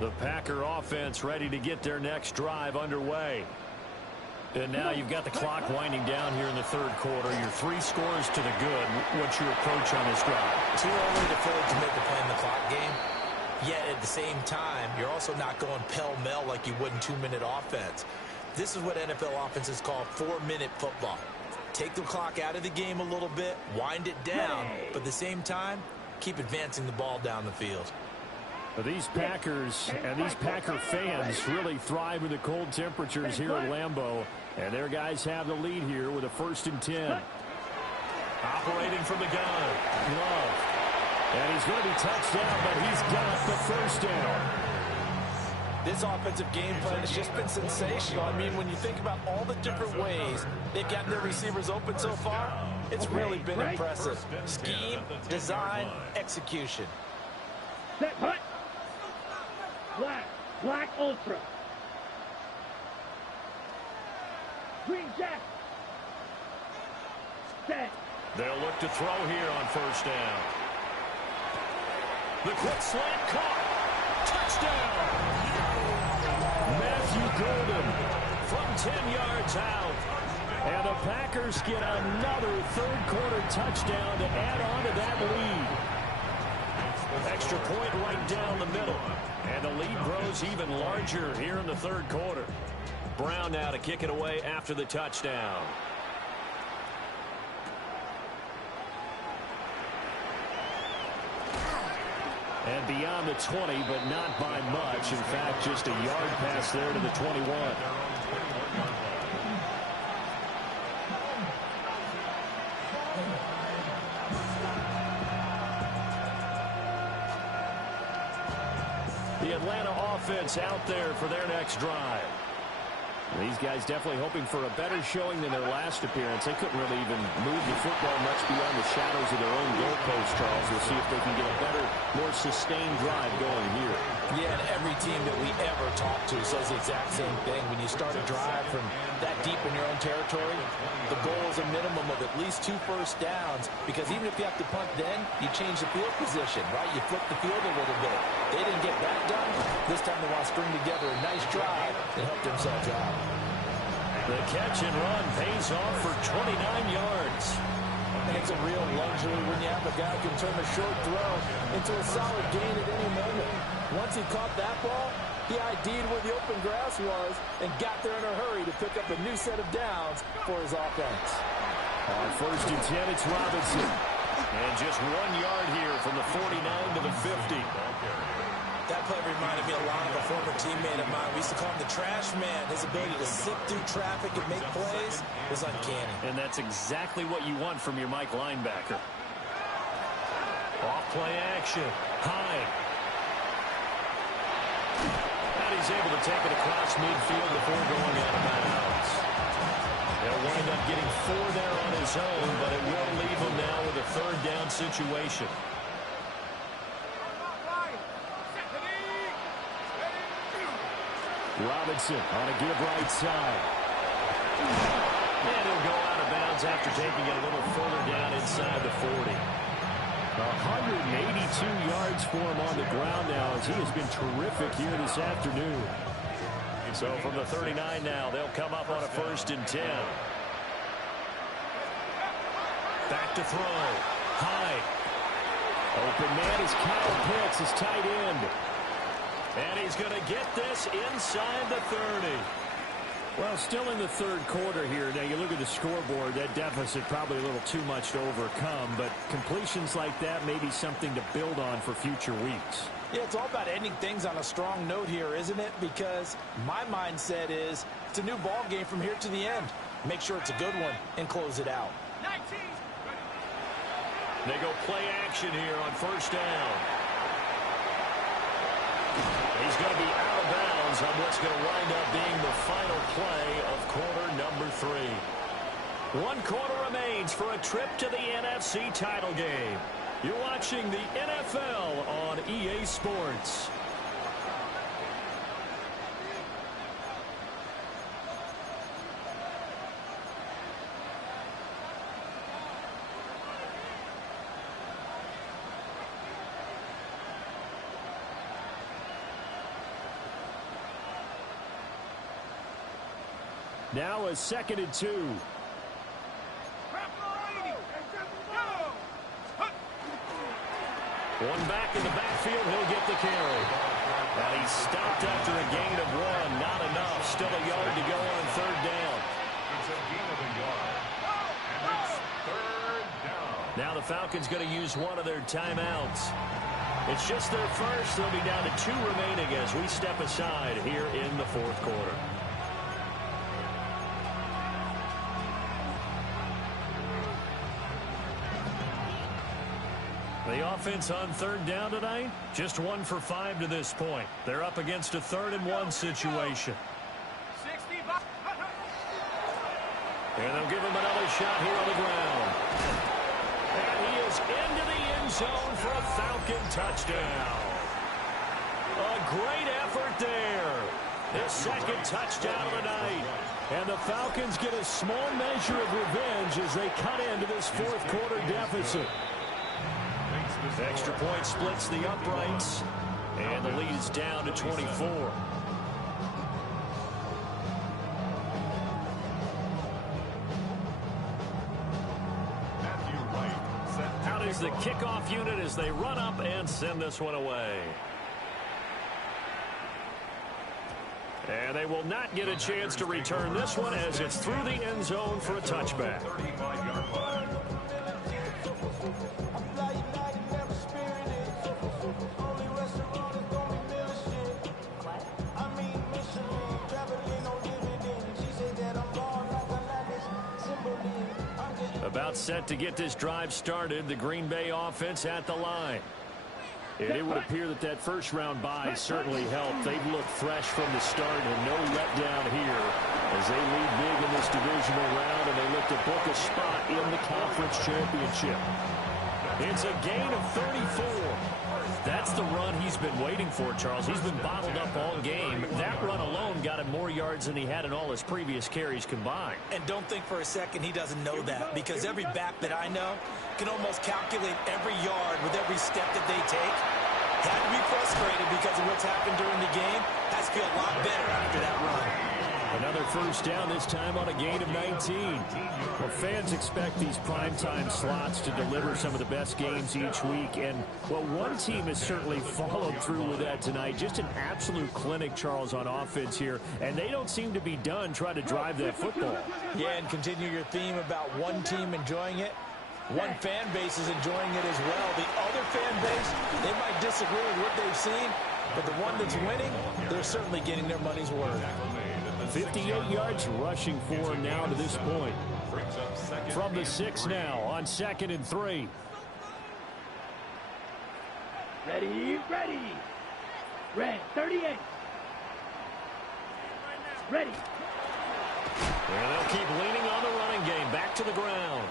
The Packer offense ready to get their next drive underway. And now you've got the clock winding down here in the 3rd quarter. Your 3 scores to the good. What's your approach on this drive? Too early to fully commit to playing the clock game. Yet at the same time, you're also not going pell-mell like you would in 2-minute offense. This is what NFL offenses call 4-minute football. Take the clock out of the game a little bit, wind it down, but at the same time, keep advancing the ball down the field. But these Packers and these Packer fans really thrive in the cold temperatures here at Lambeau. And their guys have the lead here with a 1st and 10. Operating from the gun. Love. And he's going to be touched down, but he's got the 1st down. This offensive game plan has just been sensational. I mean, when you think about all the different ways they've gotten their receivers open so far, it's really been impressive. Scheme, design, execution. Set, hut. Black ultra. Green jack. Set. They'll look to throw here on 1st down. The quick slant caught. Touchdown. Matthew Golden From 10 yards out. And the Packers get another 3rd quarter touchdown to add on to that lead. Extra point right down the middle. And the lead grows even larger here in the 3rd quarter. Brown now to kick it away after the touchdown. And beyond the 20, but not by much. In fact, just a yard pass there to the 21. The Atlanta offense out there for their next drive. These guys definitely hoping for a better showing than their last appearance. They couldn't really even move the football much beyond the shadows of their own goalpost, Charles. We'll see if they can get a better, more sustained drive going here. Yeah, and every team that we ever talk to says the exact same thing. When you start a drive from that deep in your own territory, the goal is a minimum of at least 2 first downs, because even if you have to punt then, you change the field position, right? You flip the field a little bit. They didn't get that done. This time they want to string together a nice drive and help themselves out. The catch and run pays off for 29 yards. And it's a real luxury when you have a guy who can turn a short throw into a solid gain at any moment. Once he caught that ball, he ID'd where the open grass was and got there in a hurry to pick up a new set of downs for his offense. On 1st and 10, it's Robinson. And just 1 yard here from the 49 to the 50. That play reminded me a lot of a former teammate of mine. We used to call him the trash man. His ability to sift through traffic and make plays was uncanny. And that's exactly what you want from your Mike linebacker. Off play action. Hyde. And he's able to take it across midfield before going out of bounds. They'll wind up getting 4 there on his own, but it will leave him now with a 3rd down situation. Robinson on a give right side. And he'll go out of bounds after taking it a little further down inside the 40. 182 yards for him on the ground now, as he has been terrific here this afternoon. So from the 39 now, they'll come up on a 1st and 10. Back to throw. Hyde. Open man is Kyle Pitts, his tight end. And he's going to get this inside the 30. Well, still in the 3rd quarter here. Now, you look at the scoreboard, that deficit probably a little too much to overcome, but completions like that may be something to build on for future weeks. Yeah, it's all about ending things on a strong note here, isn't it? Because my mindset is it's a new ball game from here to the end. Make sure it's a good one and close it out. They go play action here on 1st down. He's going to be out of bounds on what's going to wind up being the final play of quarter number 3. 1 quarter remains for a trip to the NFC title game. You're watching the NFL on EA Sports. Now a 2nd and 2. One back in the backfield. He'll get the carry. And he's stopped after a gain of 1. Not enough. Still a yard to go on third down. It's a gain of a yard. And it's third down. Now the Falcons going to use one of their timeouts. It's just their first. They'll be down to 2 remaining as we step aside here in the fourth quarter. The offense on third down tonight, just 1 for 5 to this point. They're up against a 3rd and 1 situation. And they'll give him another shot here on the ground. And he is into the end zone for a Falcon touchdown. A great effort there. His second touchdown of the night. And the Falcons get a small measure of revenge as they cut into this fourth quarter deficit. Extra point splits the uprights, and the lead is down to 24. Out is the kickoff unit as they run up and send this one away. And they will not get a chance to return this one as it's through the end zone for a touchback. About set to get this drive started, the Green Bay offense at the line. And it would appear that that first-round bye certainly helped. They've looked fresh from the start and no letdown here as they lead big in this divisional round, and they look to book a spot in the conference championship. It's a gain of 34. That's the run he's been waiting for, Charles. He's been bottled up all game. That run alone got him more yards than he had in all his previous carries combined. And don't think for a second he doesn't know that, because every back that I know can almost calculate every yard with every step that they take. Had to be frustrated because of what's happened during the game. Has to feel a lot better after that run. Another first down, this time on a gain of 19. Well, fans expect these primetime slots to deliver some of the best games each week. And, well, one team has certainly followed through with that tonight. Just an absolute clinic, Charles, on offense here. And they don't seem to be done trying to drive that football. Yeah, and continue your theme about one team enjoying it. One fan base is enjoying it as well. The other fan base, they might disagree with what they've seen, but the one that's winning, they're certainly getting their money's worth. 58 yards rushing for him now to this point. From the 6 now on 2nd and 3. Ready, ready. Red, 38. Ready. And they'll keep leaning on the running game. Back to the ground.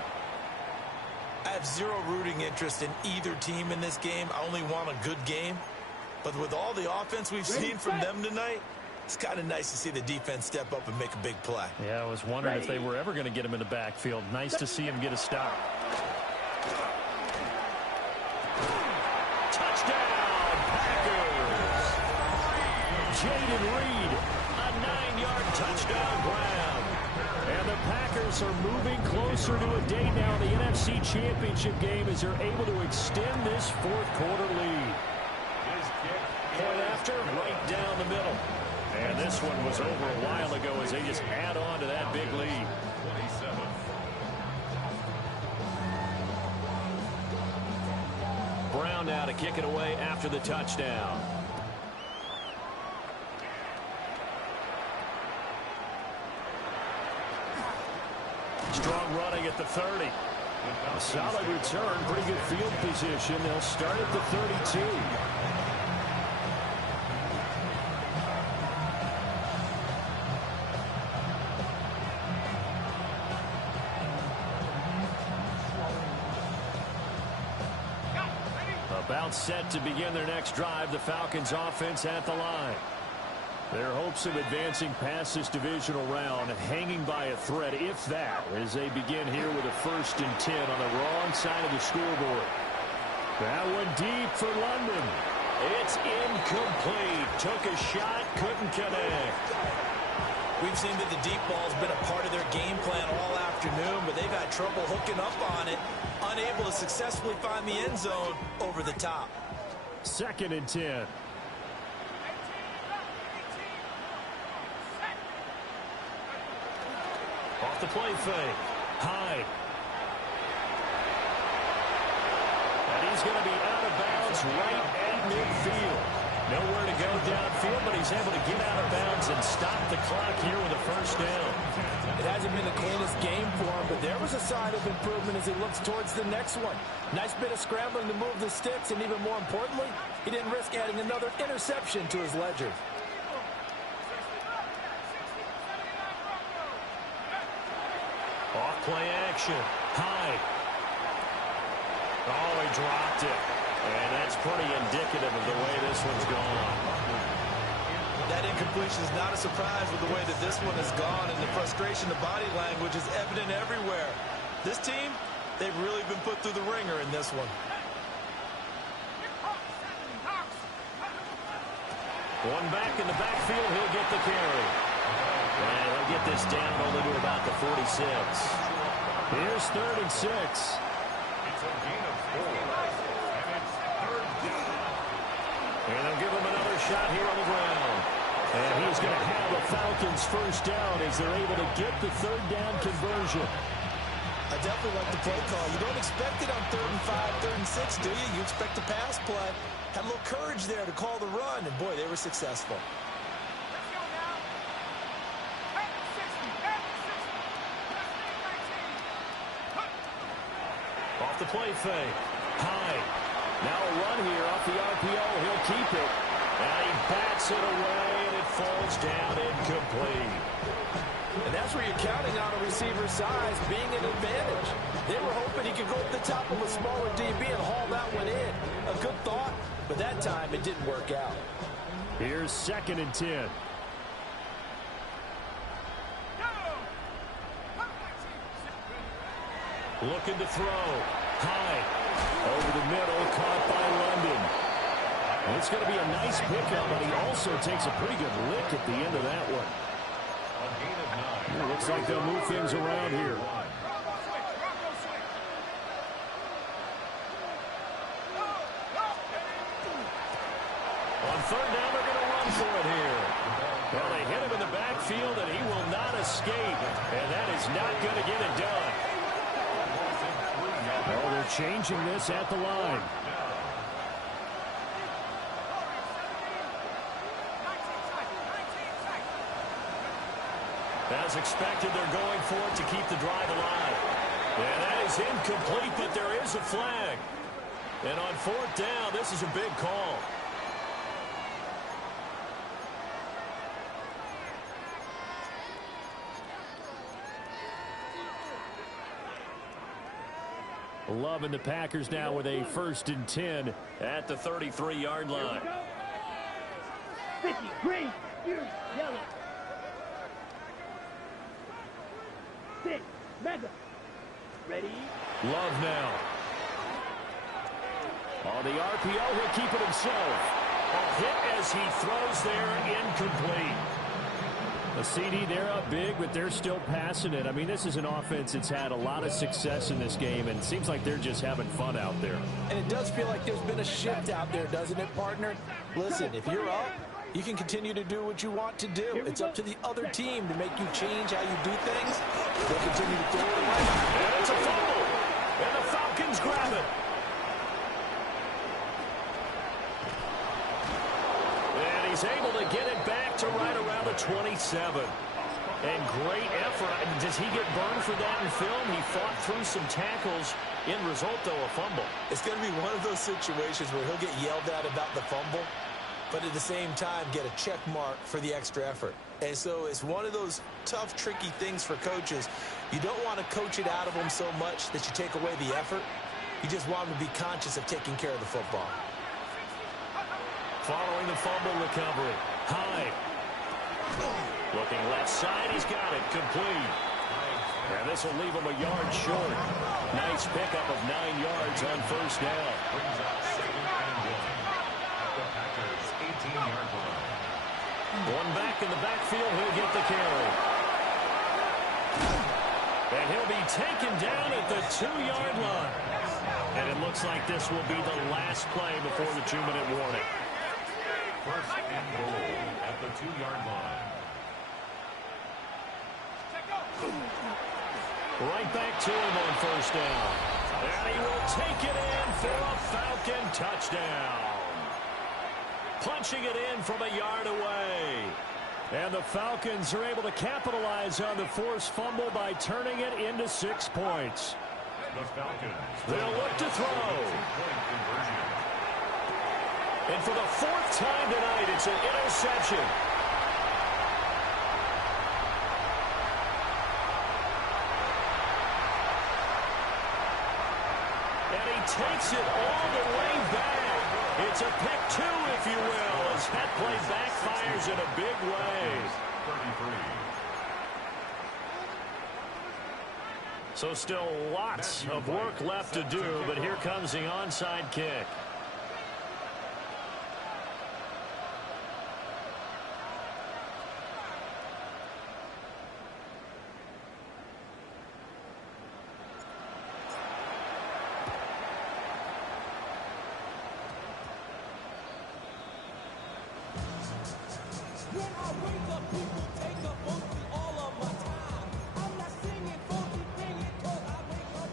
I have zero rooting interest in either team in this game. I only want a good game. But with all the offense we've seen from them tonight, it's kind of nice to see the defense step up and make a big play. Yeah, I was wondering if they were ever going to get him in the backfield. Nice to see him get a stop. Touchdown, Packers! Jaden Reed, a 9-yard touchdown grab. And the Packers are moving closer to a day now in the NFC Championship game as they're able to extend this fourth quarter lead. Point after, right down the middle. And this one was over a while ago as they just add on to that big lead. Brown now to kick it away after the touchdown. Strong running at the 30. A solid return, pretty good field position. They'll start at the 32. About set to begin their next drive, the Falcons offense at the line. Their hopes of advancing past this divisional round hanging by a thread, if that, as they begin here with a 1st and 10 on the wrong side of the scoreboard. That one deep for London. It's incomplete. Took a shot, couldn't connect. We've seen that the deep ball's been a part of their game plan all afternoon, but they've had trouble hooking up on it, unable to successfully find the end zone over the top. 2nd and 10. Off the play fake. Hyde. And he's going to be out of bounds right at midfield. Nowhere to go downfield, but he's able to get out of bounds and stop the clock here with a first down. It hasn't been the cleanest game for him, but there was a sign of improvement as he looks towards the next one. Nice bit of scrambling to move the sticks, and even more importantly, he didn't risk adding another interception to his ledger. Off play action. Hyde. Oh, he dropped it. And that's pretty indicative of the way this one's gone. That incompletion is not a surprise with the way that this one has gone, and the frustration, the body language is evident everywhere. This team, they've really been put through the ringer in this one. One back in the backfield, he'll get the carry. And he'll get this down only to about the 46. Here's 3rd and 6. It's a gain of 4. And it's 3rd down. And they'll give him another shot here on the ground. And he's going to have the Falcons first down as they're able to get the 3rd down conversion. I definitely like the play call. You don't expect it on 3rd and 5, 3rd and 6, do you? You expect a pass play. Had a little courage there to call the run, and boy, they were successful. Off the play fake. Hyde. Now a run here off the RPO. He'll keep it. And he bats it away, and it falls down incomplete. And that's where you're counting on a receiver's size being an advantage. They were hoping he could go to the top of a smaller DB and haul that one in. A good thought, but that time it didn't work out. Here's 2nd and 10. Looking to throw. High. Over the middle, caught by London. And it's going to be a nice pickup, but he also takes a pretty good lick at the end of that one. A gain of 9. It looks like they'll move things around here. On 3rd down, they're going to run for it here. Well, they hit him in the backfield, and he will not escape. And that is not going to get it done. Oh, they're changing this at the line. As expected, they're going for it to keep the drive alive. And that is incomplete, but there is a flag. And on 4th down, this is a big call. Loving the Packers now with a 1st and 10 at the 33-yard line. 50, green, yellow. 6, mega. Ready? Love now. On the RPO, he'll keep it himself. A hit as he throws there, incomplete. A CD, they're up big, but they're still passing it. I mean, this is an offense that's had a lot of success in this game, and it seems like they're just having fun out there. And it does feel like there's been a shift out there, doesn't it, partner? Listen, if you're up, you can continue to do what you want to do. It's up to the other team to make you change how you do things. They'll continue to throw it away. And it's a fumble. And the Falcons grab it. And he's able to get it back to right around the 27. And great effort. Does he get burned for that in film? He fought through some tackles. End result, though, a fumble. It's going to be one of those situations where he'll get yelled at about the fumble, but at the same time get a check mark for the extra effort. And so it's one of those tough, tricky things for coaches. You don't want to coach it out of them so much that you take away the effort. You just want them to be conscious of taking care of the football. Following the fumble recovery. Hyde. Looking left side, he's got it. Complete. And this will leave him a yard short. Nice pickup of 9 yards on 1st down. Brings up 2nd and 1 at the Packers' 18-yard line. One back in the backfield. He'll get the carry. And he'll be taken down at the 2-yard line. And it looks like this will be the last play before the 2-minute warning. First and goal at the 2-yard line. Right back to him on first down. And he will take it in for a Falcon touchdown. Punching it in from a yard away. And the Falcons are able to capitalize on the forced fumble by turning it into 6 points. The Falcons. They'll look to throw. And for the 4th time tonight, it's an interception. And he takes it all the way back. It's a pick 2, if you will, as that play backfires in a big way. 33. So still lots of work left to do, but here comes the onside kick.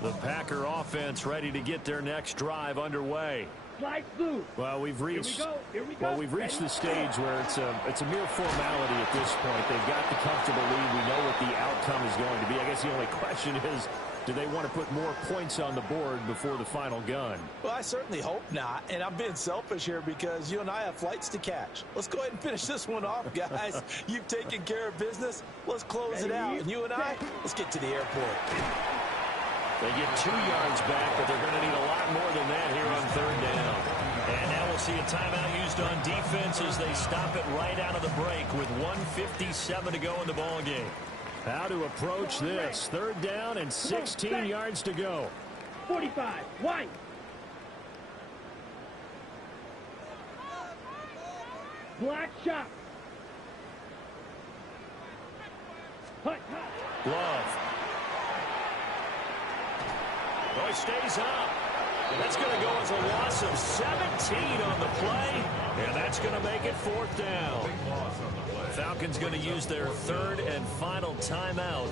The Packer offense ready to get their next drive underway. Slide through. Well, we've reached the the stage where it's a mere formality at this point. They've got the comfortable lead. We know what the outcome is going to be. I guess the only question is, do they want to put more points on the board before the final gun? Well, I certainly hope not. And I'm being selfish here because you and I have flights to catch. Let's go ahead and finish this one off, guys. You've taken care of business. Let's close it out. And you and I, let's get to the airport. They get 2 yards back, but they're going to need a lot more than that here on 3rd down. And now we'll see a timeout used on defense as they stop it right out of the break with 1:57 to go in the ballgame. How to approach this? 3rd down and 16 yards to go. 45. White. Black shot. Hut, hut. Love. Oh, he stays up. And that's going to go as a loss of 17 on the play. And that's going to make it 4th down. Falcons going to use their 3rd and final timeout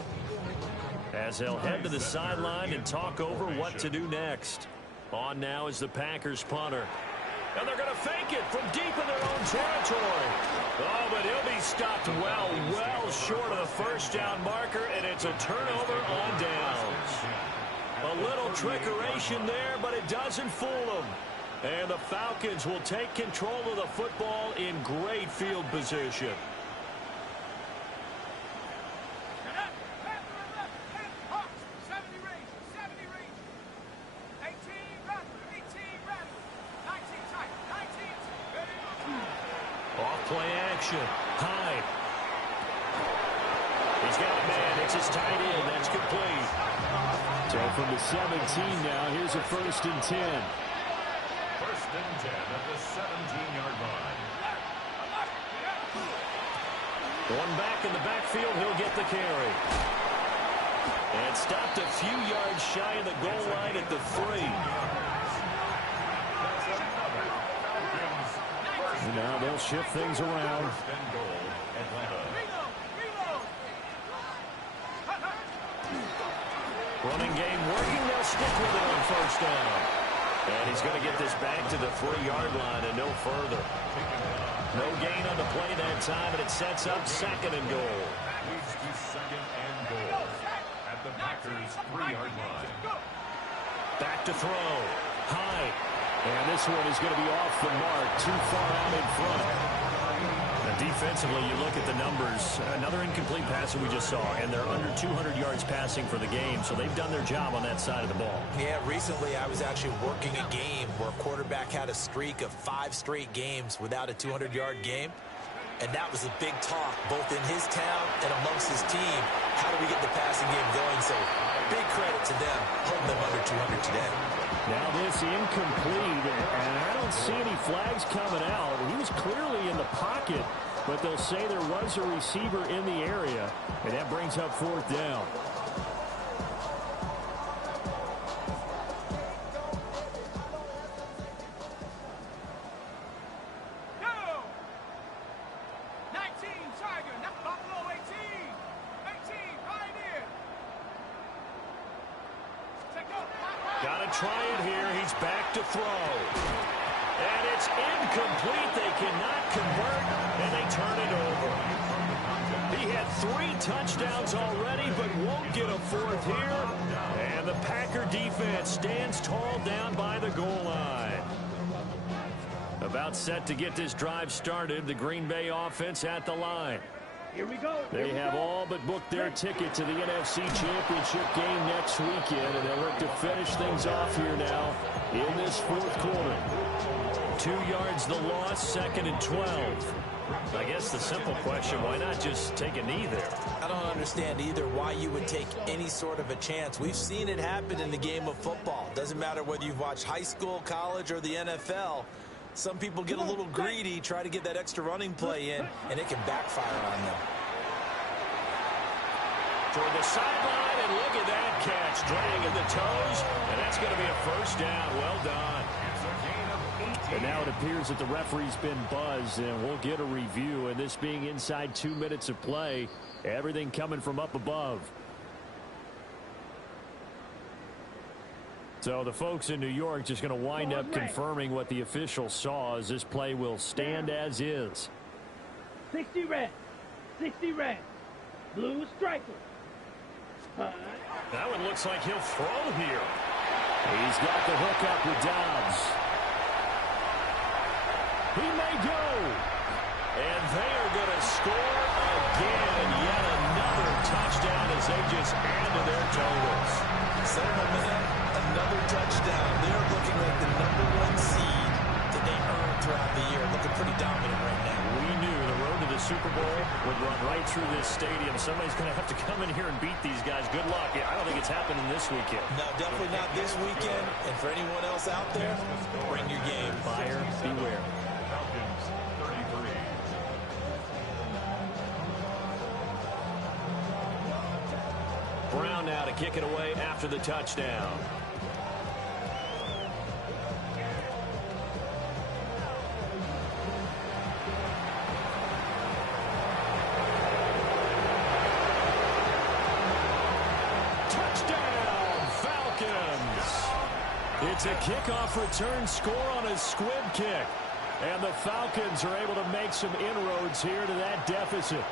as they'll head to the sideline and talk over what to do next. On now is the Packers punter. And they're going to fake it from deep in their own territory. Oh, but he'll be stopped well short of the 1st down marker, and it's a turnover on downs. A little trickeration there, but it doesn't fool them. And the Falcons will take control of the football in great field position. Off-play action. Hyde. He's got a man. It's his tight end. That's complete. So from the 17 now, here's a 1st and 10. 1st and 10 at the 17-yard line. One back in the backfield. He'll get the carry. And stopped a few yards shy of the goal line at the 3. And now they'll shift things around. 1st and goal, Atlanta. Running game working. They'll stick with it on 1st down. And he's going to get this back to the 3-yard line and no further. No gain on the play that time, and it sets up 2nd and goal. Moves to 2nd and goal at the Packers' 3-yard line. Back to throw. High. And this one is going to be off the mark. Too far out in front. Now defensively, you look at the numbers. Another incomplete pass that we just saw, and they're under 200 yards passing for the game, so they've done their job on that side of the ball. Yeah, recently I was actually working a game where a quarterback had a streak of 5 straight games without a 200-yard game. And that was a big talk, both in his town and amongst his team. How do we get the passing game going? So big credit to them, holding them under 200 today. Now this incomplete, and I don't see any flags coming out. He was clearly in the pocket but they'll say there was a receiver in the area, and that brings up 4th down. Gotta try it here. He's back to throw. And it's incomplete. They cannot convert, and they turn it over. He had 3 touchdowns already, but won't get a 4th here. And the Packer defense stands tall down by the goal line. About set to get this drive started. The Green Bay offense at the line. Here we go. They have all but booked their ticket to the NFC Championship game next weekend, and they'll look to finish things off here now in this 4th quarter. 2 yards the loss, 2nd and 12. I guess the simple question, why not just take a knee there? I don't understand either why you would take any sort of a chance. We've seen it happen in the game of football. Doesn't matter whether you've watched high school, college, or the NFL. Some people get a little greedy, try to get that extra running play in, and it can backfire on them. Toward the sideline, and look at that catch. Dragging the toes, and that's going to be a 1st down. Well done. And now it appears that the referee's been buzzed, and we'll get a review. And this being inside 2 minutes of play, everything coming from up above. So the folks in New York just going to wind up confirming what the official saw, as this play will stand as is. 60 red. 60 red. Blue striker. That one looks like he'll throw here. He's got the hook up with Dobbs. He may go. And they are going to score again. Yet another touchdown as they just add to their totals. So, my man, another touchdown. They're looking like the #1 seed that they earned throughout the year. Looking pretty dominant right now. We knew the road to the Super Bowl would run right through this stadium. Somebody's going to have to come in here and beat these guys. Good luck. I don't think it's happening this weekend. No, definitely not this weekend. And for anyone else out there, bring your game. Buyer beware. Falcons 33. Brown now to kick it away after the touchdown. Touchdown, Falcons! It's a kickoff return score on a squib kick. And the Falcons are able to make some inroads here to that deficit.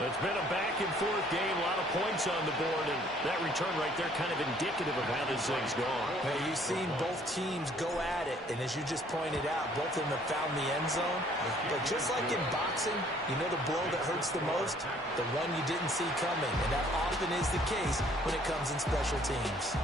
It's been a back-and-forth game, a lot of points on the board, and that return right there kind of indicative of how this thing's gone. Hey, you've seen both teams go at it, and as you just pointed out, both of them have found the end zone. But just like in boxing, you know the blow that hurts the most? The one you didn't see coming, and that often is the case when it comes in special teams.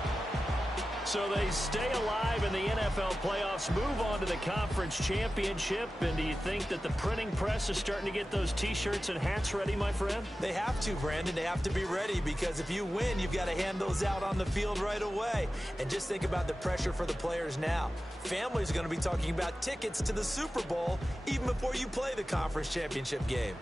So they stay alive in the NFL playoffs, move on to the conference championship. And do you think that the printing press is starting to get those T-shirts and hats ready, my friend? They have to, Brandon. They have to be ready, because if you win, you've got to hand those out on the field right away. And just think about the pressure for the players now. Families are going to be talking about tickets to the Super Bowl even before you play the conference championship game.